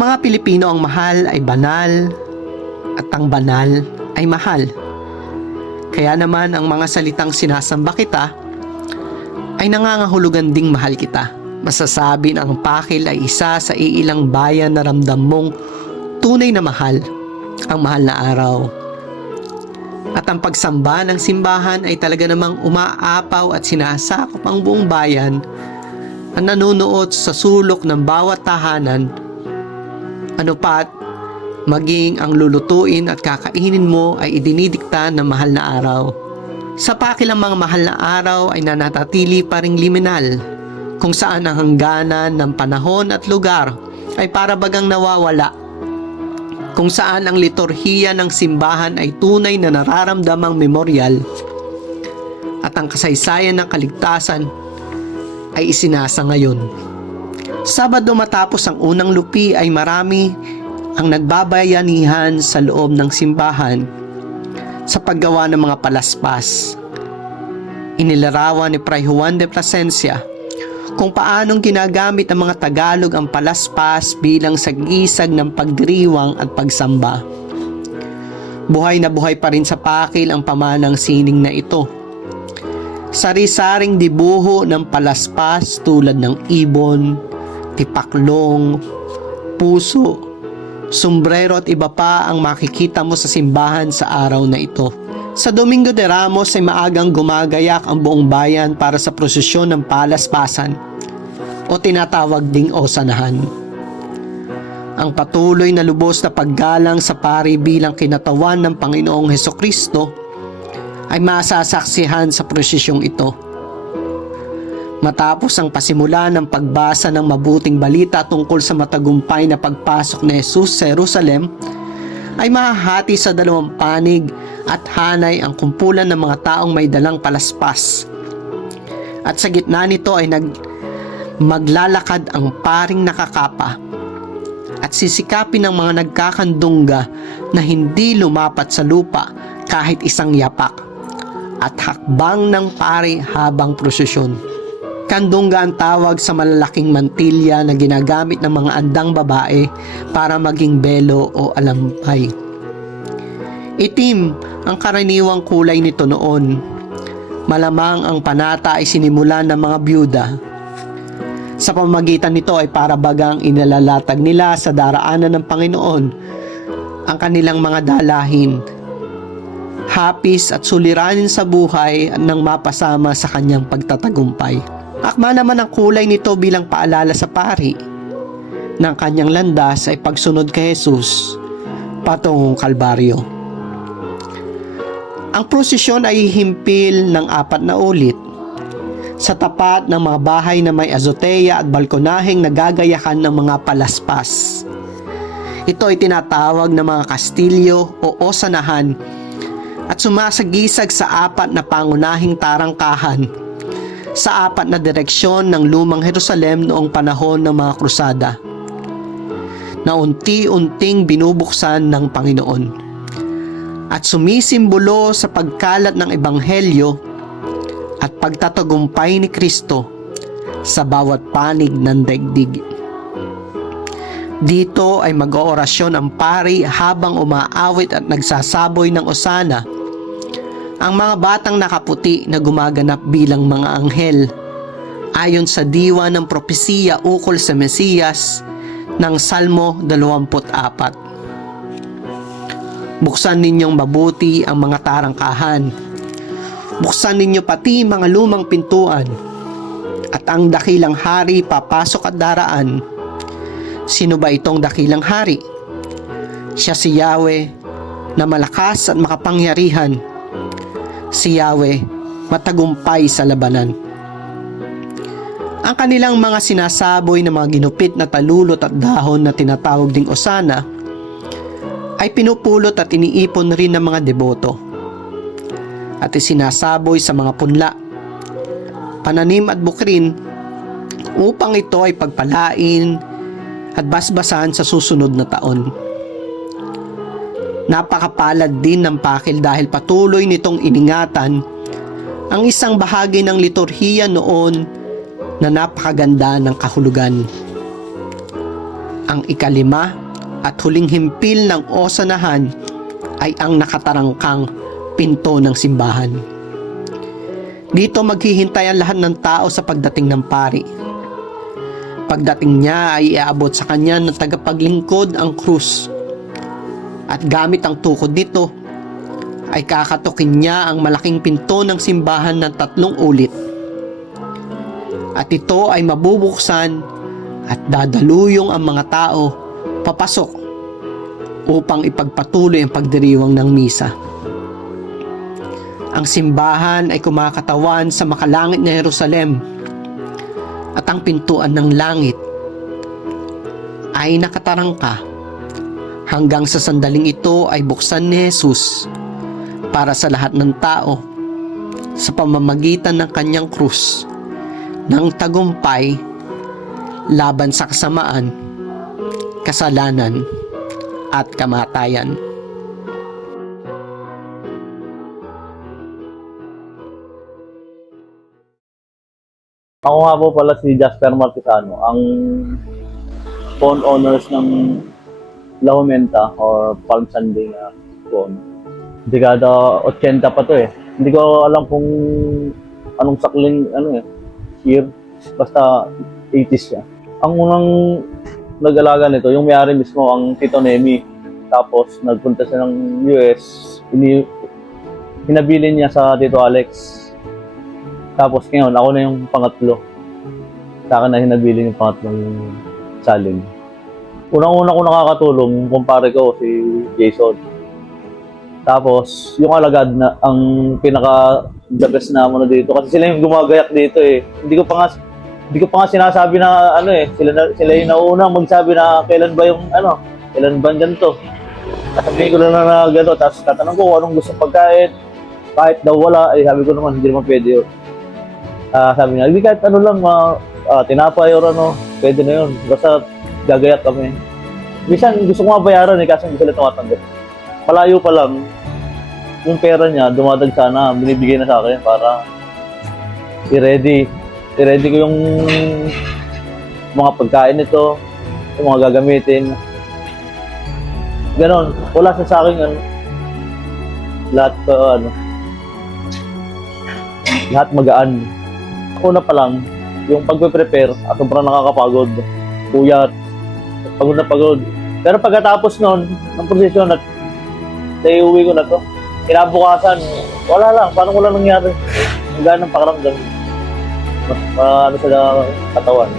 mga Pilipino ang mahal ay banal at ang banal ay mahal. Kaya naman ang mga salitang sinasamba kita ay nangangahulugan ding mahal kita. Masasabi na ang Pakil ay isa sa iilang bayan na ramdam mong tunay na mahal ang mahal na araw. At ang pagsamba ng simbahan ay talaga namang umaapaw at sinasakop ang buong bayan ang nanunuot sa sulok ng bawat tahanan. Ano pat, maging ang lulutuin at kakainin mo ay idinidikta ng mahal na araw. Sa Pakil ang mga mahal na araw ay nanatili pa ring liminal, kung saan ang hangganan ng panahon at lugar ay para bagang nawawala, kung saan ang liturhiya ng simbahan ay tunay na nararamdamang memoryal at ang kasaysayan ng kaligtasan ay isinasa ngayon. Sabado matapos ang unang lupi ay marami ang nagbabayanihan sa loob ng simbahan sa paggawa ng mga palaspas. Inilarawan ni Fray Juan de Plasencia kung paanong ginagamit ng mga Tagalog ang palaspas bilang sagisag ng pagdiriwang at pagsamba. Buhay na buhay pa rin sa Pakil ang pamanang sining na ito. Sari-saring dibuho ng palaspas tulad ng ibon, tipaklong, puso, sombrero at iba pa ang makikita mo sa simbahan sa araw na ito. Sa Domingo de Ramos ay maagang gumagayak ang buong bayan para sa prosesyon ng palaspasan o tinatawag ding osanahan. Ang patuloy na lubos na paggalang sa pari bilang kinatawan ng Panginoong Hesukristo ay masasaksihan sa prosesyong ito. Matapos ang pasimula ng pagbasa ng mabuting balita tungkol sa matagumpay na pagpasok ni Jesus sa Jerusalem, ay mahahati sa dalawang panig at hanay ang kumpulan ng mga taong may dalang palaspas. At sa gitna nito ay maglalakad ang paring nakakapa at sisikapin ng mga nagkakandungga na hindi lumapat sa lupa kahit isang yapak at hakbang ng pari habang prosesyon. Kandungga ang tawag sa malalaking mantilya na ginagamit ng mga andang babae para maging belo o alampay. Itim ang karaniwang kulay nito noon. Malamang ang panata ay sinimulan ng mga byuda. Sa pamamagitan nito ay para bagang inalalatag nila sa daraanan ng Panginoon ang kanilang mga dalahin, hapis at suliranin sa buhay nang mapasama sa kanyang pagtatagumpay. Akma naman ang kulay nito bilang paalala sa pari ng kanyang landas ay pagsunod kay Jesus patungong Kalbaryo. Ang prosesyon ay himpil ng 4 na ulit sa tapat ng mga bahay na may azotea at balkonaheng nagagayakan ng mga palaspas. Ito ay tinatawag na mga kastilyo o osanahan at sumasagisag sa 4 na pangunahing tarangkahan sa 4 na direksyon ng lumang Jerusalem noong panahon ng mga krusada na unti-unting binubuksan ng Panginoon at sumisimbolo sa pagkalat ng Ebanghelyo at pagtatagumpay ni Kristo sa bawat panig ng daigdig. Dito ay mag-oorasyon ang pari habang umaawit at nagsasaboy ng osana ang mga batang nakaputi na gumaganap bilang mga anghel ayon sa diwa ng propesiya ukol sa Mesiyas ng Salmo 24. Buksan ninyong mabuti ang mga tarangkahan. Buksan ninyo pati mga lumang pintuan at ang dakilang hari papasok at daraan. Sino ba itong dakilang hari? Siya si Yahweh na malakas at makapangyarihan. Si Yahweh, matagumpay sa labanan. Ang kanilang mga sinasaboy na mga ginupit na talulot at dahon na tinatawag ding osana ay pinupulot at iniipon rin ng mga deboto at isinasaboy sa mga punla, pananim at bukrin upang ito ay pagpalain at basbasan sa susunod na taon. Napakapalad din ng Pakil dahil patuloy nitong iningatan ang isang bahagi ng liturhiya noon na napakaganda ng kahulugan. Ang ikalima at huling himpil ng osanahan ay ang nakatarangkang pinto ng simbahan. Dito maghihintay ang lahat ng tao sa pagdating ng pari. Pagdating niya ay iaabot sa kanya ng tagapaglingkod ang krus. At gamit ang tukod nito ay kakatukin niya ang malaking pinto ng simbahan ng 3 ulit. At ito ay mabubuksan at dadaluyong ang mga tao papasok upang ipagpatuloy ang pagdiriwang ng misa. Ang simbahan ay kumakatawan sa makalangit na Jerusalem at ang pintuan ng langit ay nakatarangka hanggang sa sandaling ito ay buksan ni Jesus para sa lahat ng tao sa pamamagitan ng kanyang krus ng tagumpay laban sa kasamaan, kasalanan at kamatayan. Ako nga po pala si Jasper Marquesano, ang phone owners ng La Jumenta or Palm Sunday na phone. Dekada 80 pa to eh. Hindi ko alam kung anong sakling year. Basta 80s siya. Ang unang nag-alaga nito, yung may-ari mismo, ang Tito Nemi. Tapos nagpunta siya ng US, hinabili niya sa Tito Alex. Tapos ngayon, ako na yung pangatlo. Sa akin na hinabili yung pangatlong salin. Unang-una ko nakakatulong, yung kumpare ko, si Jason. Tapos, yung alagad na, ang pinaka-the best na ano dito. Kasi sila yung gumagayak dito eh. Hindi ko pa nga sinasabi na sila yung nauna magsabi na kailan ba kailan ba ganito. Sabihin ko lang na gano'n, tapos tatanong ko kung anong gusto pagkain. Kahit daw wala, sabi ko naman, hindi naman pwede yun. Sabi niya, hindi kahit tinapay or pwede na yun. Basta gagayak kami. Minsan gusto ko nga bayaran kasi hindi sila tumatanggap. Palayo pa lang, yung pera niya, dumadag sana, binibigay na sa akin para i-ready ko yung mga pagkain nito, yung mga gagamitin. Ganon, wala sa akin lahat lahat magaan. Una pa lang, yung pagpe-prepare, sobrang nakakapagod. Puyat, pagod na pagod. Pero pagkatapos nun, ng prosesyon at naiuwi ko na to, kinabukasan, wala lang, parang wala nangyari. Ang gaan ng pakiramdam. Sa katawan.